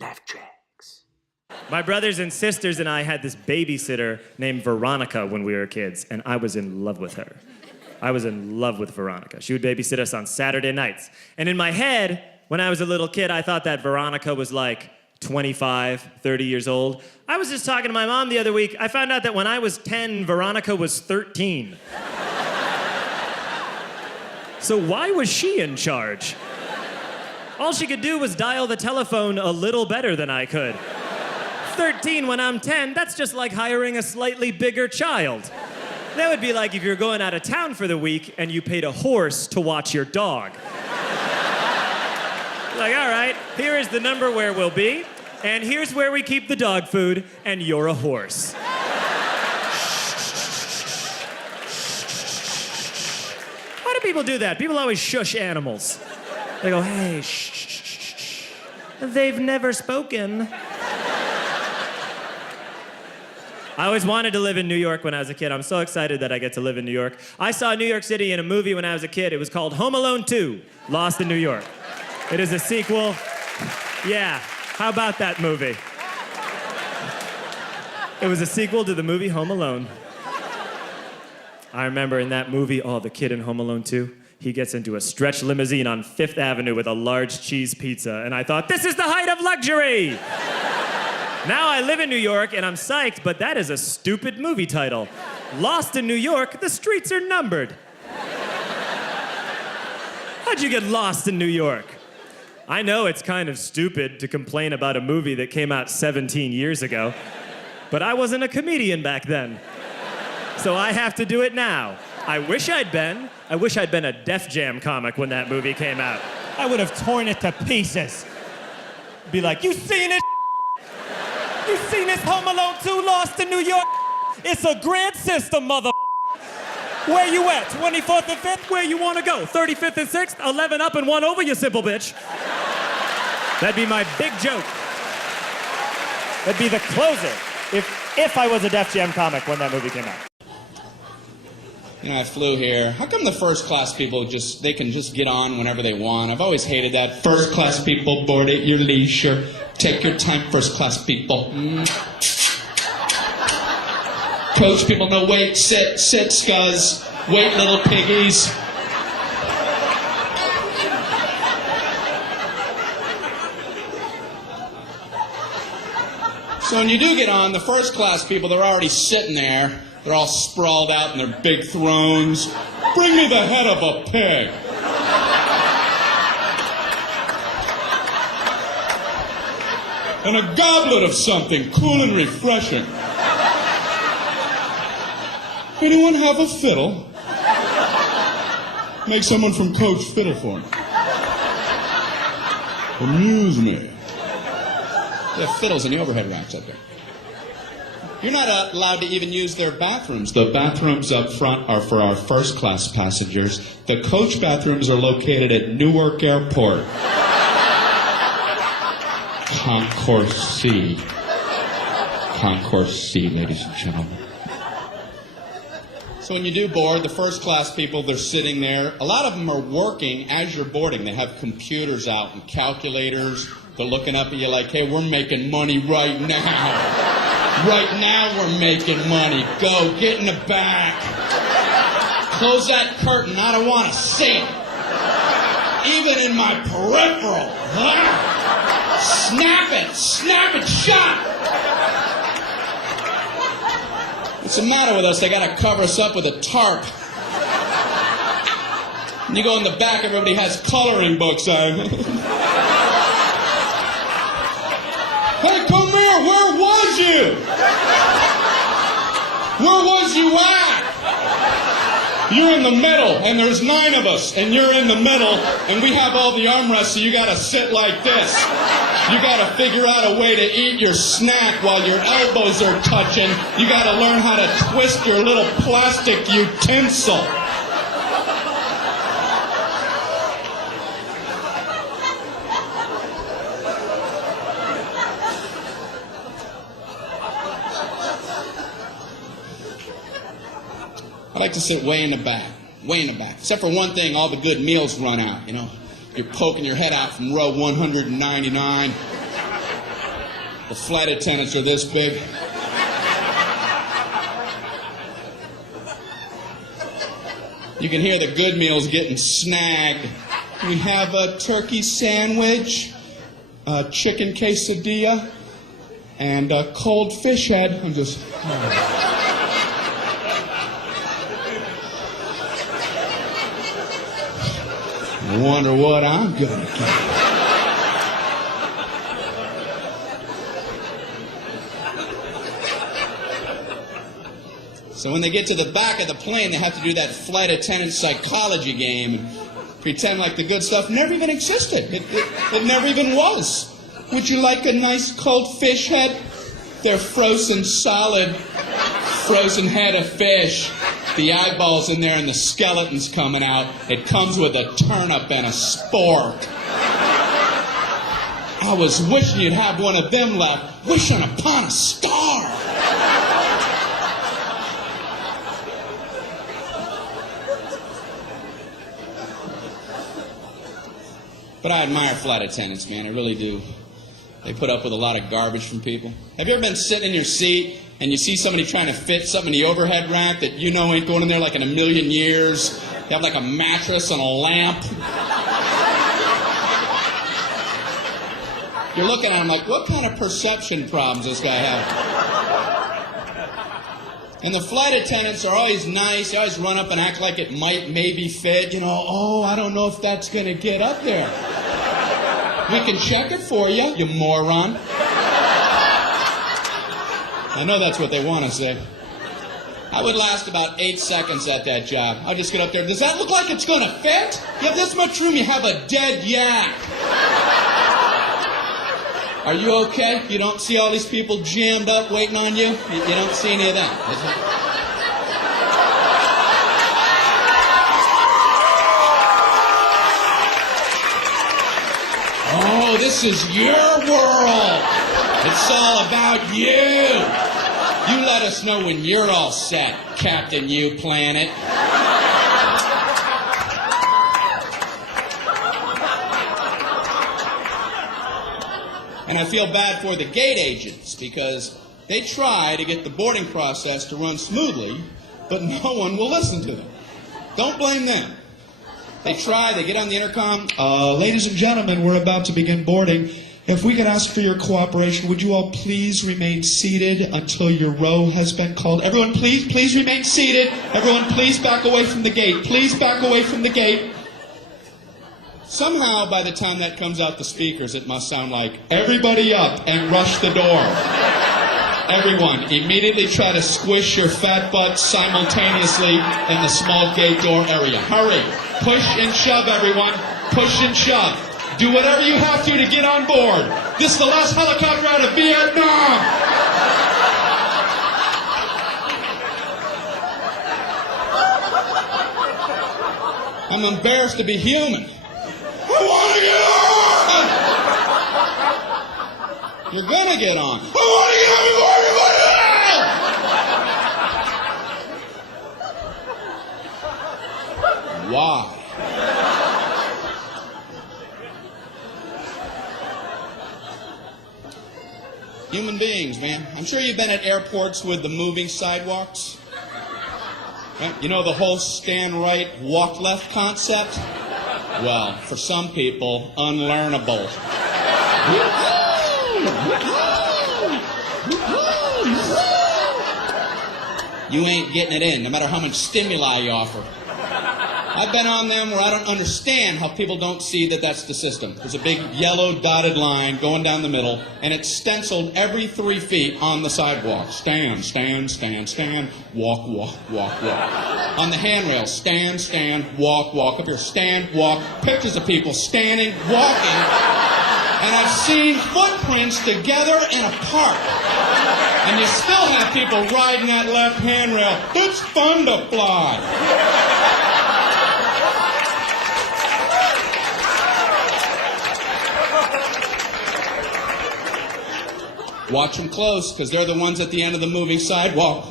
Laugh tracks. My brothers and sisters and I had this babysitter named Veronica when we were kids, and I was in love with her. I was in love with Veronica. She would babysit us on Saturday nights. And in my head, when I was a little kid, I thought that Veronica was like 25, 30 years old. I was just talking to my mom the other week. I found out that when I was 10, Veronica was 13. So why was she in charge? All she could do was dial the telephone a little better than I could. 13 when I'm 10, that's just like hiring a slightly bigger child. That would be like if you're going out of town for the week and you paid a horse to watch your dog. Like, all right, here is the number where we'll be, and here's where we keep the dog food, and you're a horse. Why do people do that? People always shush animals. They go, hey, shh, shh, shh, shh. They've never spoken. I always wanted to live in New York when I was a kid. I'm so excited that I get to live in New York. I saw New York City in a movie when I was a kid. It was called Home Alone 2, Lost in New York. It is a sequel. Yeah, how about that movie? It was a sequel to the movie Home Alone. I remember in that movie, the kid in Home Alone 2, he gets into a stretch limousine on 5th Avenue with a large cheese pizza, and I thought, this is the height of luxury! Now I live in New York, and I'm psyched, but that is a stupid movie title. Lost in New York, the streets are numbered. How'd you get lost in New York? I know it's kind of stupid to complain about a movie that came out 17 years ago, but I wasn't a comedian back then. So I have to do it now. I wish I'd been a Def Jam comic when that movie came out. I would have torn it to pieces. Be like, you seen it? You seen this Home Alone 2 Lost in New York? It's a grid system, mother. Where you at? 24th and 5th? Where you want to go? 35th and 6th? 11 up and 1 over, you simple bitch. That'd be my big joke. That'd be the closer if I was a Def Jam comic when that movie came out. You know, I flew here. How come the first class people they can just get on whenever they want? I've always hated that. First class people, board at your leisure. Take your time, first class people. Coach people, no, wait, sit, scuzz. Wait, little piggies. So when you do get on, the first class people, they're already sitting there. They're all sprawled out in their big thrones. Bring me the head of a pig. And a goblet of something cool and refreshing. Anyone have a fiddle? Make someone from Coach fiddle for me. Amuse me. They have fiddles in the overhead racks up there. You're not allowed to even use their bathrooms. The bathrooms up front are for our first class passengers. The coach bathrooms are located at Newark Airport. Concourse C. Concourse C, ladies and gentlemen. So when you do board, the first class people, they're sitting there. A lot of them are working as you're boarding. They have computers out and calculators. They're looking up at you like, hey, we're making money right now. Right now we're making money. Go, get in the back. Close that curtain. I don't want to see it. Even in my peripheral. Snap it shut. What's the matter with us? They got to cover us up with a tarp. And you go in the back, everybody has coloring books on. Hey, come here, where was you? Where was you at? You're in the middle, and there's 9 of us, and you're in the middle, and we have all the armrests, so you gotta sit like this. You gotta figure out a way to eat your snack while your elbows are touching. You gotta learn how to twist your little plastic utensil. I like to sit way in the back. Except for one thing, all the good meals run out, you know. You're poking your head out from row 199. The flight attendants are this big. You can hear the good meals getting snagged. We have a turkey sandwich, a chicken quesadilla, and a cold fish head. I'm just... I wonder what I'm gonna get. So when they get to the back of the plane, they have to do that flight attendant psychology game and pretend like the good stuff never even existed. It never even was. Would you like a nice cold fish head? They're frozen solid, frozen head of fish. The eyeballs in there and the skeleton's coming out. It comes with a turnip and a spork. I was wishing you'd have one of them left. Wishing upon a star. But I admire flight attendants, man. I really do. They put up with a lot of garbage from people. Have you ever been sitting in your seat and you see somebody trying to fit something in the overhead rack that you know ain't going in there like in a million years? You have like a mattress and a lamp. You're looking at him like, what kind of perception problems does this guy have? And the flight attendants are always nice. They always run up and act like it might maybe fit. You know, oh, I don't know if that's going to get up there. We can check it for you, you moron. I know that's what they want to say. I would last about 8 seconds at that job. I'll just get up there. Does that look like it's going to fit? You have this much room, you have a dead yak. Are you okay? You don't see all these people jammed up waiting on you? You don't see any of that. Oh, this is your world. It's all about you. You let us know when you're all set, Captain You Planet. And I feel bad for the gate agents because they try to get the boarding process to run smoothly, but no one will listen to them. Don't blame them. They try, they get on the intercom. Ladies and gentlemen, we're about to begin boarding. If we could ask for your cooperation, would you all please remain seated until your row has been called? Everyone, please remain seated. Everyone, please back away from the gate. Please back away from the gate. Somehow, by the time that comes out the speakers, it must sound like, everybody up and rush the door. Everyone, immediately try to squish your fat butt simultaneously in the small gate door area. Hurry. Push and shove, everyone. Push and shove. Do whatever you have to get on board. This is the last helicopter out of Vietnam. I'm embarrassed to be human. I want to get on! You're gonna get on. I want to get on before everybody else! Why? Human beings, man. I'm sure you've been at airports with the moving sidewalks. Right? You know the whole stand right, walk left concept? Well, for some people, unlearnable. You ain't getting it in, no matter how much stimuli you offer. I've been on them where I don't understand how people don't see that that's the system. There's a big yellow dotted line going down the middle, and it's stenciled every 3 feet on the sidewalk. Stand, stand, stand, stand, walk, walk, walk, walk. On the handrail, stand, stand, walk, walk. Up here, stand, walk. Pictures of people standing, walking, and I've seen footprints together and apart. And you still have people riding that left handrail. It's fun to fly. Watch them close, because they're the ones at the end of the moving sidewalk.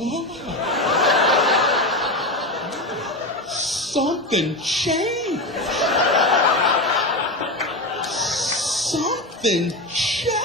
Something changed. effing shit.